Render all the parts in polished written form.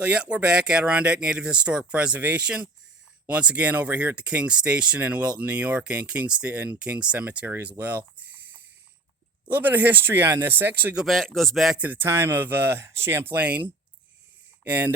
So yeah, we're back. Adirondack Native Historic Preservation. Once again, over here at the King Station in Wilton, New York, and King Cemetery as well. A little bit of history on this. Actually, goes back to the time of Champlain, and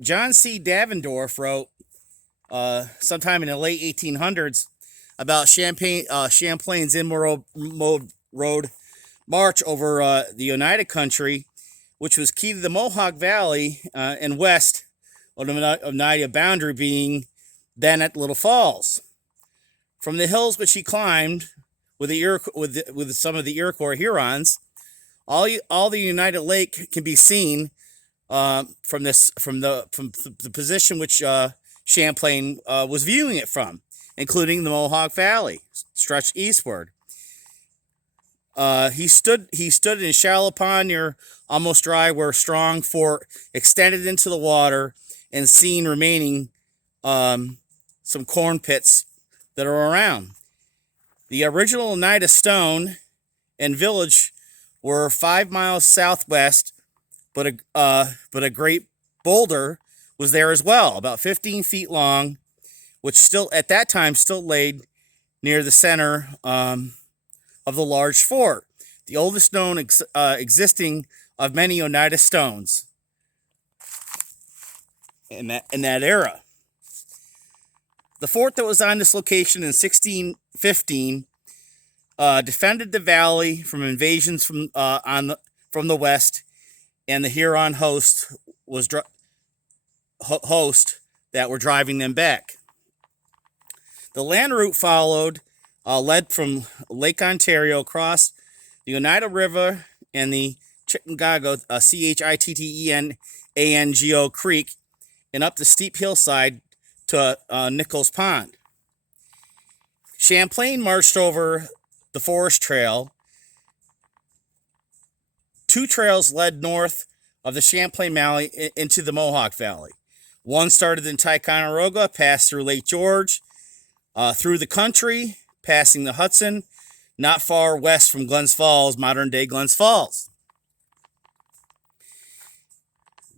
John C. Davendorf wrote sometime in the late 1800s about Champlain's inward road march over the United Country, which was key to the Mohawk Valley and west of the Oneida boundary being then at Little Falls. From the hills which he climbed with some of the Iroquois Hurons, all the United Lake can be seen from the position which Champlain was viewing it from, including the Mohawk Valley stretched eastward. He stood in a shallow pond near Almost Dry, where a strong fort extended into the water, and seen remaining some corn pits that are around. The original Oneida stone and village were 5 miles southwest, but a great boulder was there as well, about 15 feet long, which still at that time still laid near the center of the large fort, the oldest known existing of many Oneida stones in that era. The fort that was on this location in 1615 defended the valley from invasions from the west, and the Huron host that were driving them back. The land route led from Lake Ontario across the Oneida River and the Chittenango, Chittenango Creek, and up the steep hillside to Nichols Pond. Champlain marched over the Forest Trail. 2 trails led north of the Champlain Valley into the Mohawk Valley. One started in Ticonderoga, passed through Lake George, through the country, passing the Hudson, not far west from Glens Falls, modern-day Glens Falls.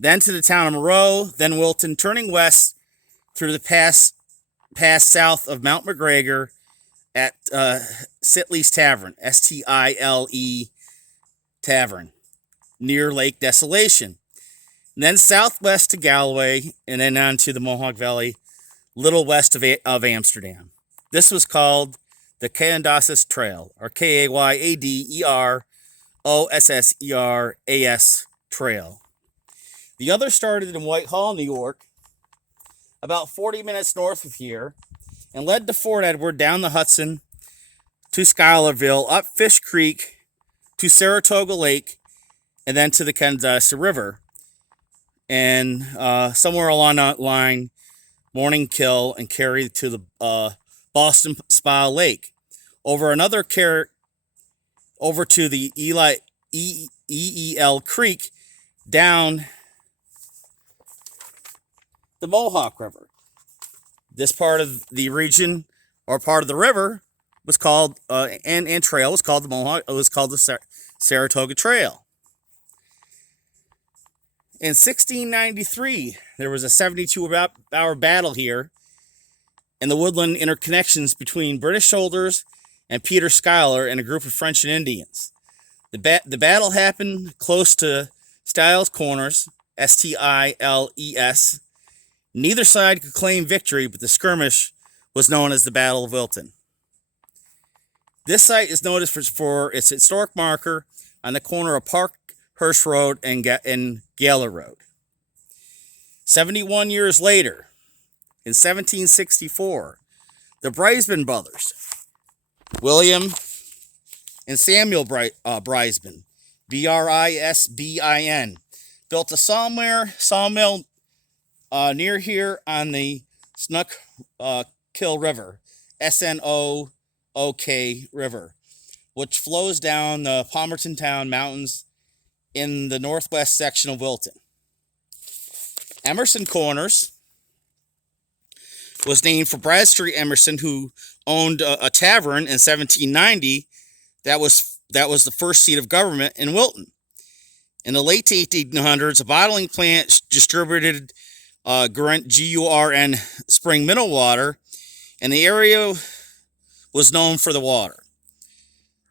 Then to the town of Moreau, then Wilton, turning west through the pass south of Mount Mcgregor at Sitley's Tavern, S-T-I-L-E Tavern, near Lake Desolation. And then southwest to Galloway, and then on to the Mohawk Valley, little west of Amsterdam. This was called the Kayandasis Trail, or Kayaderossesseras Trail. The other started in Whitehall, New York, about 40 minutes north of here, and led to Fort Edward, down the Hudson, to Schuylerville, up Fish Creek, to Saratoga Lake, and then to the Kansas River, and somewhere along that line, Morning Kill, and carried to the Boston Spa Lake, over to the EEL Creek, down the Mohawk River. This part of the region, or part of the river, was called and trail was called the Mohawk. It was called the Saratoga Trail. In 1693, there was a 72-hour battle here, and the woodland interconnections between British soldiers and Peter Schuyler and a group of French and Indians. The battle happened close to Stiles Corners, Stiles. Neither side could claim victory, but the skirmish was known as the Battle of Wilton. This site is noted for its historic marker on the corner of Parkhurst Road and Galler Road. 71 years later, in 1764, the Brisbin brothers, William and Samuel Brisbin, Brisbin, built a sawmill near here on the Snook-Kill River, Snook River, which flows down the Palmerton Town Mountains in the northwest section of Wilton. Emerson Corners was named for Bradstreet Emerson, who owned a tavern in 1790 that was the first seat of government in Wilton. In the late 1800s, a bottling plant distributed GURN spring mineral water, and the area was known for the water.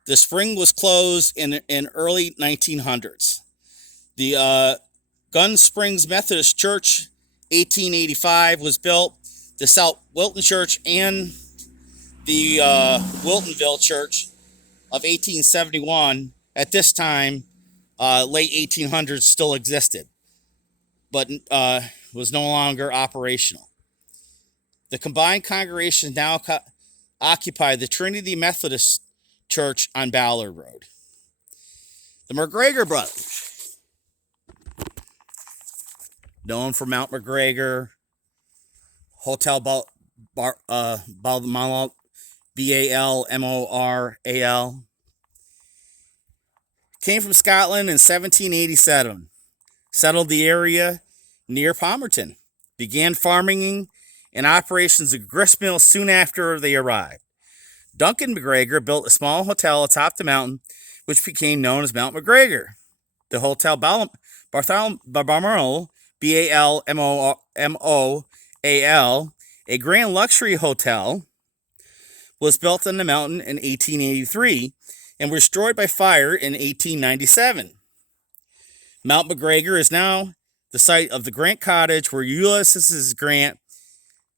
The spring was closed in early 1900s. The Gun Springs Methodist Church, 1885, was built. The South Wilton Church and the Wiltonville Church of 1871, at this time, late 1800s, still existed, but was no longer operational. The combined congregation now occupy the Trinity Methodist Church on Ballard Road. The Mcgregor brothers, known for Mount Mcgregor, Hotel Balmoral, Balmoral, came from Scotland in 1787, settled the area near Palmerton, began farming and operations of grist mill soon after they arrived. Duncan Mcgregor built a small hotel atop the mountain, which became known as Mount Mcgregor. The Hotel Balmoral, Balmoral, a grand luxury hotel, was built on the mountain in 1883 and was destroyed by fire in 1897. Mount Mcgregor is now the site of the Grant Cottage, where Ulysses Grant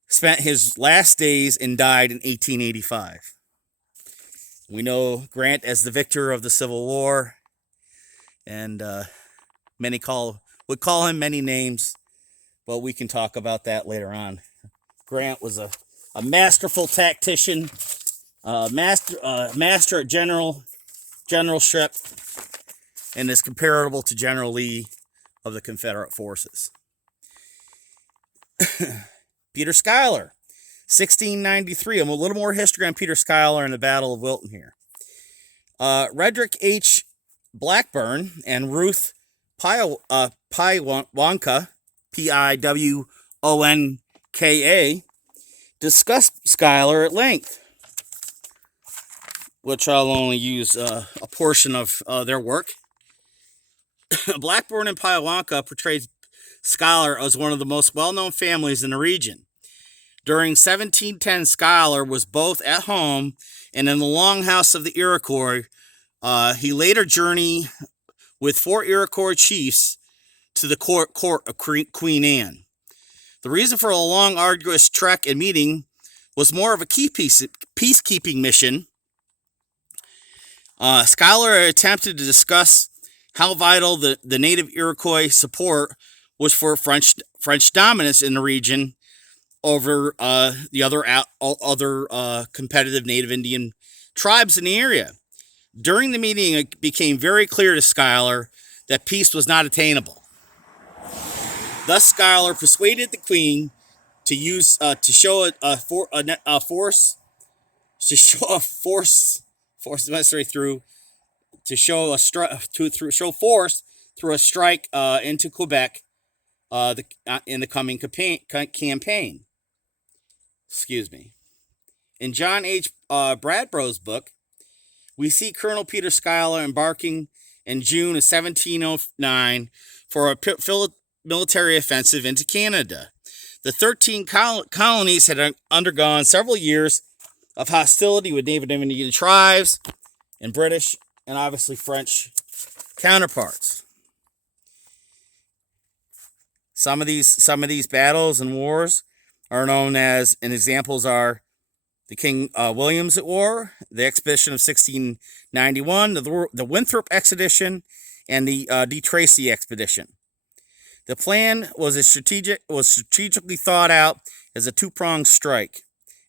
spent his last days and died in 1885. We know Grant as the victor of the Civil War, and many would call him many names, but we can talk about that later on. Grant was a masterful tactician, master at generalship, and is comparable to General Lee of the Confederate Forces. Peter Schuyler, 1693. A little more history on Peter Schuyler and the Battle of Wilton here. Redrick H. Blackburn and Ruth Piwonka, Piwonka, discussed Schuyler at length, which I'll only use a portion of their work. Blackburn and Piwonka portrayed Schuyler as one of the most well-known families in the region. During 1710, Schuyler was both at home and in the Longhouse of the Iroquois. He later journeyed with 4 Iroquois chiefs to the court of Queen Anne. The reason for a long, arduous trek and meeting was more of a peacekeeping mission. Schuyler attempted to discuss how vital the native Iroquois support was for French dominance in the region over the other competitive native Indian tribes in the area. During the meeting, it became very clear to Schuyler that peace was not attainable. Thus, Schuyler persuaded the Queen to use show force necessary through a strike into Quebec in the coming campaign. Excuse me. In John H. Bradborough's book, we see Colonel Peter Schuyler embarking in June of 1709 for a military offensive into Canada. The 13 colonies had undergone several years of hostility with native Indian tribes and British and obviously French counterparts. Some of these battles and wars are known as, and examples are the King William's War, the Expedition of 1691, the Winthrop Expedition, and the De Tracy Expedition. The plan was strategically thought out as a two-pronged strike.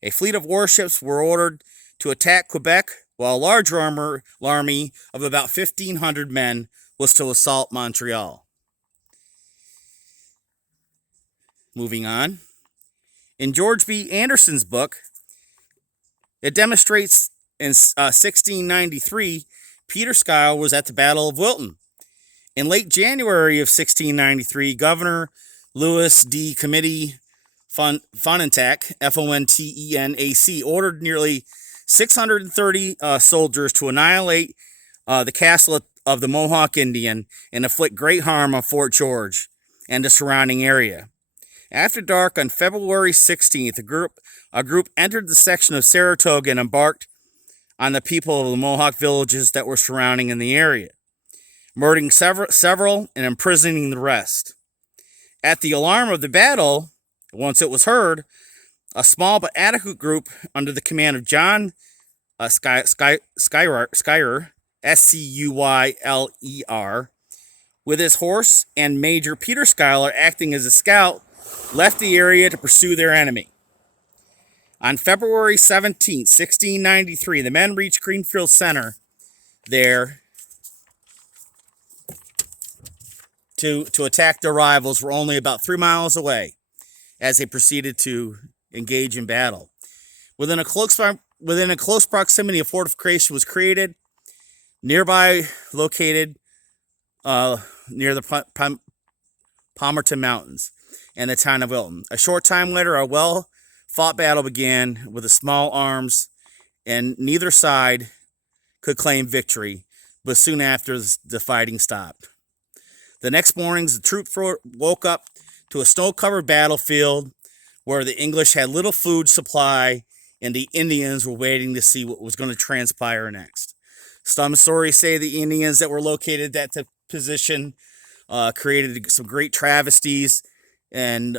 A fleet of warships were ordered to attack Quebec, while a large army of about 1,500 men was to assault Montreal. Moving on. In George B. Anderson's book, it demonstrates in 1693, Peter Schuyler was at the Battle of Wilton. In late January of 1693, Governor Louis D. Committee Fontenac, Fontenac, ordered nearly 630 soldiers to annihilate the castle of the Mohawk Indian and inflict great harm on Fort George and the surrounding area. After dark on February 16th, a group entered the section of Saratoga and embarked on the people of the Mohawk villages that were surrounding in the area, murdering several and imprisoning the rest. At the alarm of the battle, once it was heard, a small but adequate group under the command of John Schuyler, Scyler, with his horse, and Major Peter Schuyler acting as a scout, left the area to pursue their enemy. On February 17, 1693, the men reached Greenfield Center there to attack their rivals, who were only about 3 miles away, as they proceeded to engage in battle. Within a close proximity, a fortification was created, nearby located near the Palmerton Mountains and the town of Wilton. A short time later, a well-fought battle began with the small arms, and neither side could claim victory, but soon after, the fighting stopped. The next morning, the troop woke up to a snow-covered battlefield where the English had little food supply, and the Indians were waiting to see what was going to transpire next. Some stories say the Indians that were located at that position created some great travesties and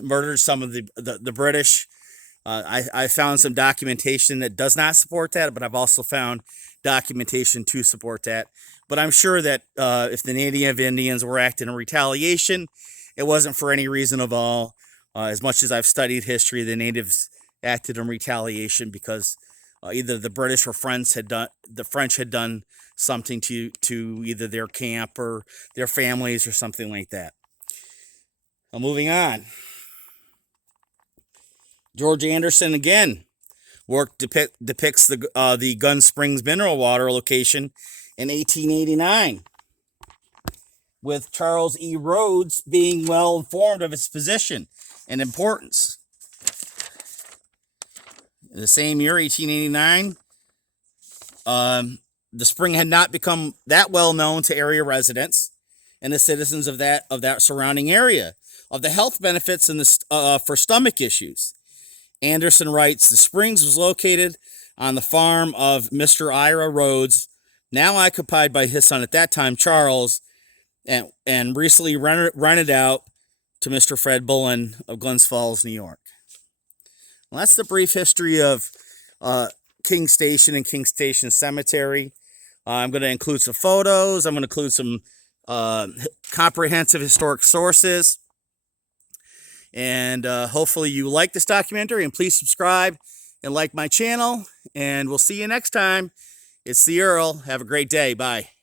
murdered some of the British. I found some documentation that does not support that, but I've also found documentation to support that. But I'm sure that if the Native Indians were acting in retaliation, it wasn't for any reason of all. As much as I've studied history, the natives acted in retaliation because either the British or French had done something to either their camp or their families or something like that. Now, moving on. George Anderson again work depicts the Gun Springs mineral water location in 1889, with Charles E. Rhodes being well informed of its position and importance. In the same year, 1889, the spring had not become that well known to area residents and the citizens of that surrounding area of the health benefits and for stomach issues. Anderson writes, the springs was located on the farm of Mr. Ira Rhodes, now occupied by his son at that time, Charles, and recently rented out to Mr. Fred Bullen of Glens Falls, New York. Well, that's the brief history of King Station and King Station Cemetery. I'm going to include some photos. I'm going to include some comprehensive historic sources. And hopefully you like this documentary, and please subscribe and like my channel, and we'll see you next time. It's the Earl. Have a great day. Bye.